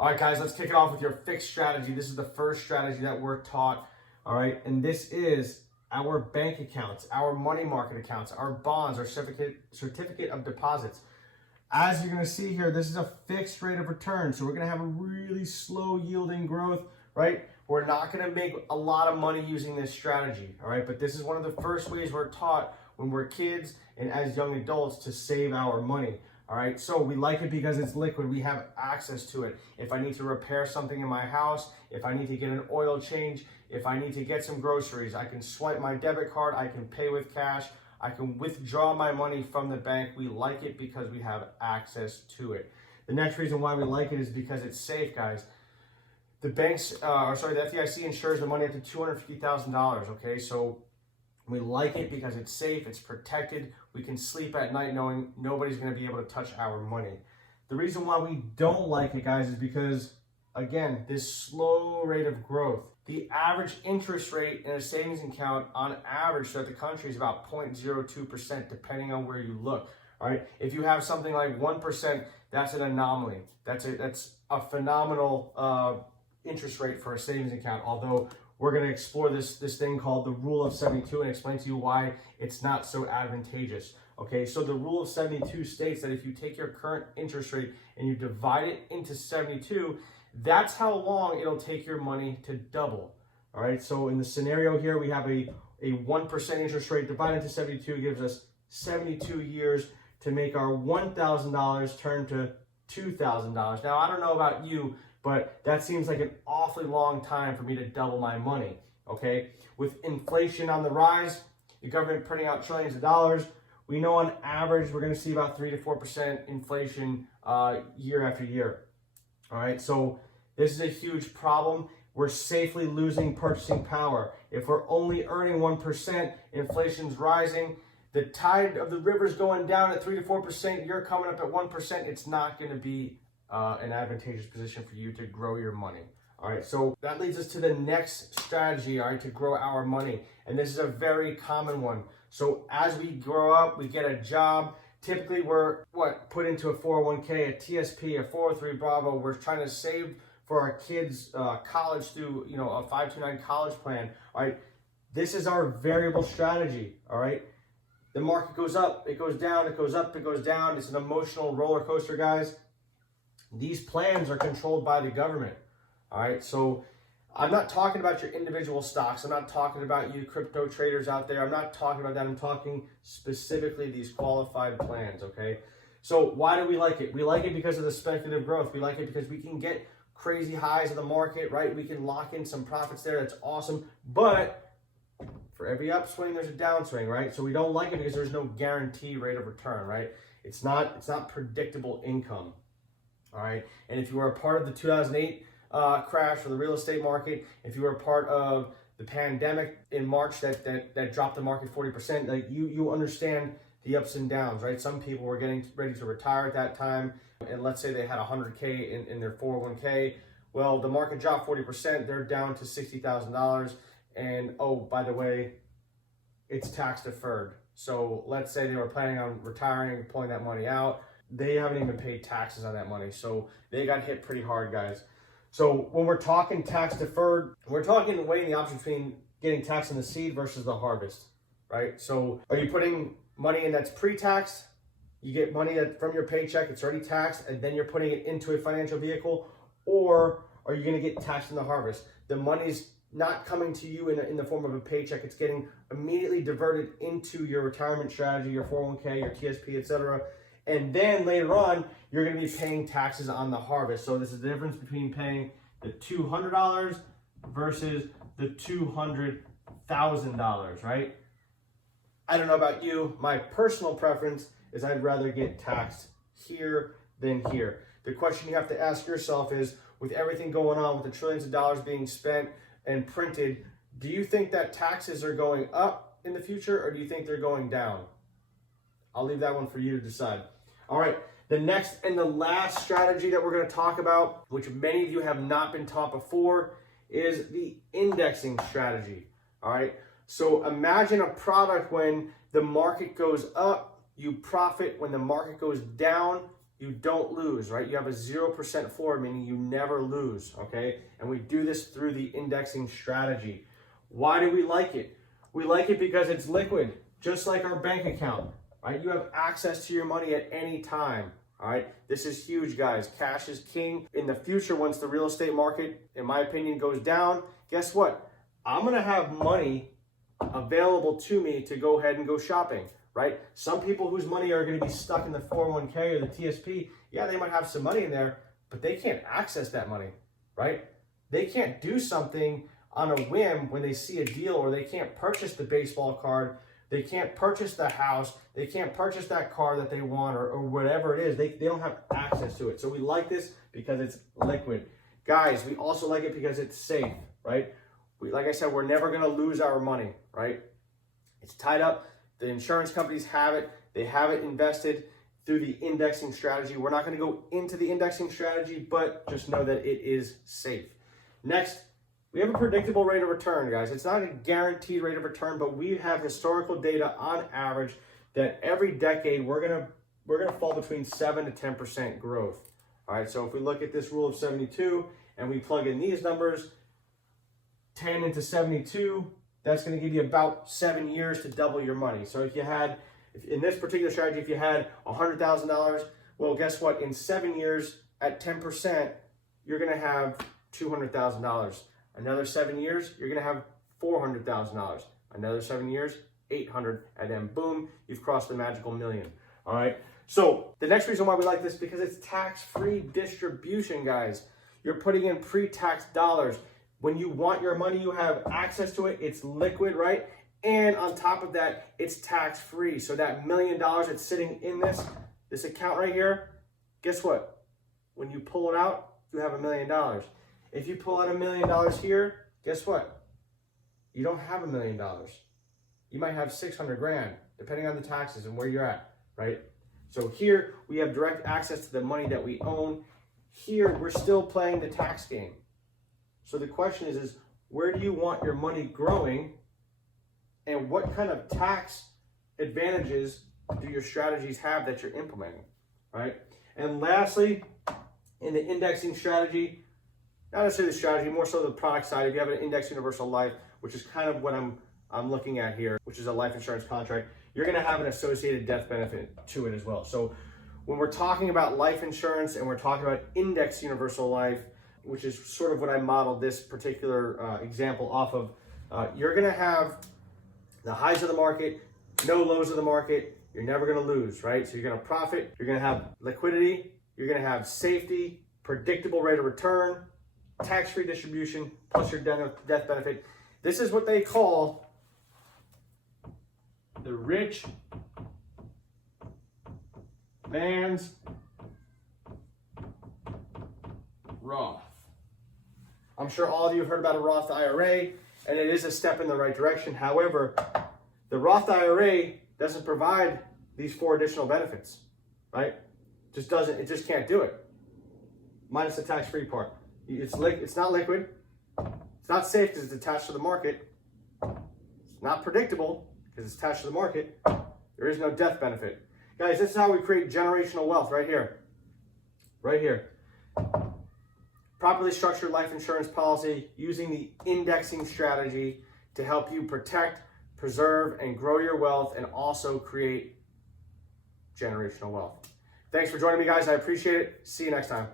All right, guys, let's kick it off with your fixed strategy. This is the first strategy that we're taught, all right? And this is our bank accounts, our money market accounts, our bonds, our certificate of deposits. As you're gonna see here, this is a fixed rate of return. So we're gonna have a really slow yielding growth, right? We're not gonna make a lot of money using this strategy, all right? But this is one of the first ways we're taught when we're kids and as young adults to save our money. All right, so we like it because it's liquid. We have access to it. If I need to repair something in my house, if I need to get an oil change, if I need to get some groceries, I can swipe my debit card, I can pay with cash, I can withdraw my money from the bank. We like it because we have access to it. The next reason why we like it is because it's safe, guys. The the FDIC insures the money up to $250,000, okay? So we like it because it's safe, it's protected. We can sleep at night knowing nobody's gonna be able to touch our money. The reason why we don't like it, guys, is because, again, this slow rate of growth. The average interest rate in a savings account on average throughout the country is about 0.02%, depending on where you look, all right? If you have something like 1%, that's an anomaly. That's a phenomenal interest rate for a savings account, although we're going to explore this thing called the rule of 72 and explain to you why it's not so advantageous. Okay, so the rule of 72 states that if you take your current interest rate and you divide it into 72, that's how long it'll take your money to double. All right, so in the scenario here, we have a 1% interest rate divided into 72 gives us 72 years to make our $1,000 turn to $2,000. Now, I don't know about you, but that seems like an awfully long time for me to double my money, okay? With inflation on the rise, the government printing out trillions of dollars, we know on average we're gonna see about 3 to 4% inflation year after year, all right? So this is a huge problem. We're safely losing purchasing power. If we're only earning 1%, inflation's rising, the tide of the river's going down at 3 to 4%, you're coming up at 1%, it's not gonna be an advantageous position for you to grow your money. All right, so that leads us to the next strategy, all right, to grow our money. And this is a very common one. So as we grow up, we get a job. Typically we're put into a 401k, a TSP, a 403 Bravo. We're trying to save for our kids' college through, a 529 college plan. All right, this is our variable strategy. All right, the market goes up, it goes down, it goes up, it goes down. It's an emotional roller coaster, guys. These plans are controlled by the government, all right? So I'm not talking about your individual stocks. I'm not talking about you crypto traders out there. I'm not talking about that. I'm talking specifically these qualified plans, okay? So why do we like it? We like it because of the speculative growth. We like it because we can get crazy highs of the market, right? We can lock in some profits there. That's awesome. But for every upswing, there's a downswing, right? So we don't like it because there's no guarantee rate of return, right? It's not predictable income. All right, and if you were a part of the 2008 crash for the real estate market, if you were a part of the pandemic in March that dropped the market 40%, like you understand the ups and downs, right? Some people were getting ready to retire at that time, and let's say they had 100K in their 401k. Well, the market dropped 40%, they're down to $60,000, and oh, by the way, it's tax deferred. So let's say they were planning on retiring, pulling that money out. They haven't even paid taxes on that money. So they got hit pretty hard, guys. So when we're talking tax deferred, we're talking weighing the option between getting taxed on the seed versus the harvest, right? So are you putting money in that's pre-taxed? You get money from your paycheck, it's already taxed, and then you're putting it into a financial vehicle, or are you gonna get taxed in the harvest? The money's not coming to you in the form of a paycheck, it's getting immediately diverted into your retirement strategy, your 401k, your TSP, etc. And then later on, you're going to be paying taxes on the harvest. So this is the difference between paying the $200 versus the $200,000, right? I don't know about you. My personal preference is I'd rather get taxed here than here. The question you have to ask yourself is, with everything going on, with the trillions of dollars being spent and printed, do you think that taxes are going up in the future, or do you think they're going down? I'll leave that one for you to decide. All right, the next and the last strategy that we're going to talk about, which many of you have not been taught before, is the indexing strategy. All right, so imagine a product when the market goes up, you profit. When the market goes down, you don't lose, right? You have a 0% floor, meaning you never lose, okay? And we do this through the indexing strategy. Why do we like it? We like it because it's liquid, just like our bank account, right? You have access to your money at any time, all right? This is huge, guys. Cash is king. In the future, once the real estate market, in my opinion, goes down, guess what? I'm gonna have money available to me to go ahead and go shopping, right? Some people whose money are going to be stuck in the 401k or the TSP, yeah, they might have some money in there, but they can't access that money, right? They can't do something on a whim when they see a deal, or they can't purchase the baseball card, they can't purchase the house, they can't purchase that car that they want, or whatever it is. They don't have access to it. So we like this because it's liquid. Guys, we also like it because it's safe, right? Like I said, we're never going to lose our money, right? It's tied up. The insurance companies have it. They have it invested through the indexing strategy. We're not going to go into the indexing strategy, but just know that it is safe. Next, we have a predictable rate of return, guys. It's not a guaranteed rate of return, but we have historical data on average that every decade we're gonna fall between 7 to 10% growth. All right, so if we look at this rule of 72 and we plug in these numbers, 10 into 72, that's going to give you about 7 years to double your money. So if in this particular strategy, if you had $100,000, well, guess what? In 7 years at 10%, you're going to have $200,000. Another 7 years, you're going to have $400,000. Another 7 years, 800, and then boom, you've crossed the magical million. All right. So the next reason why we like this, because it's tax-free distribution, guys. You're putting in pre-tax dollars. When you want your money, you have access to it. It's liquid, right? And on top of that, it's tax-free. So that $1 million that's sitting in this account right here, guess what? When you pull it out, you have $1 million. If you pull out $1 million here, guess what? You don't have $1 million. You might have 600 grand, depending on the taxes and where you're at, right? So here we have direct access to the money that we own. Here we're still playing the tax game. So the question is where do you want your money growing, and what kind of tax advantages do your strategies have that you're implementing, right? And lastly, in the indexing strategy, not necessarily the strategy, more so the product side. If you have an index universal life, which is kind of what I'm looking at here, which is a life insurance contract, you're going to have an associated death benefit to it as well. So when we're talking about life insurance and we're talking about index universal life, which is sort of what I modeled this particular example off of, you're going to have the highs of the market, no lows of the market. You're never going to lose, right? So you're going to profit, you're going to have liquidity, you're going to have safety, predictable rate of return, tax-free distribution, plus your death benefit. This is what they call the rich man's Roth. I'm sure all of you have heard about a Roth IRA, and it is a step in the right direction. However, the Roth IRA doesn't provide these 4 additional benefits, right? It just can't do it. Minus the tax-free part. It's not liquid. It's not safe because it's attached to the market. It's not predictable because it's attached to the market. There is no death benefit. Guys, this is how we create generational wealth right here. Right here. Properly structured life insurance policy using the indexing strategy to help you protect, preserve, and grow your wealth, and also create generational wealth. Thanks for joining me, guys. I appreciate it. See you next time.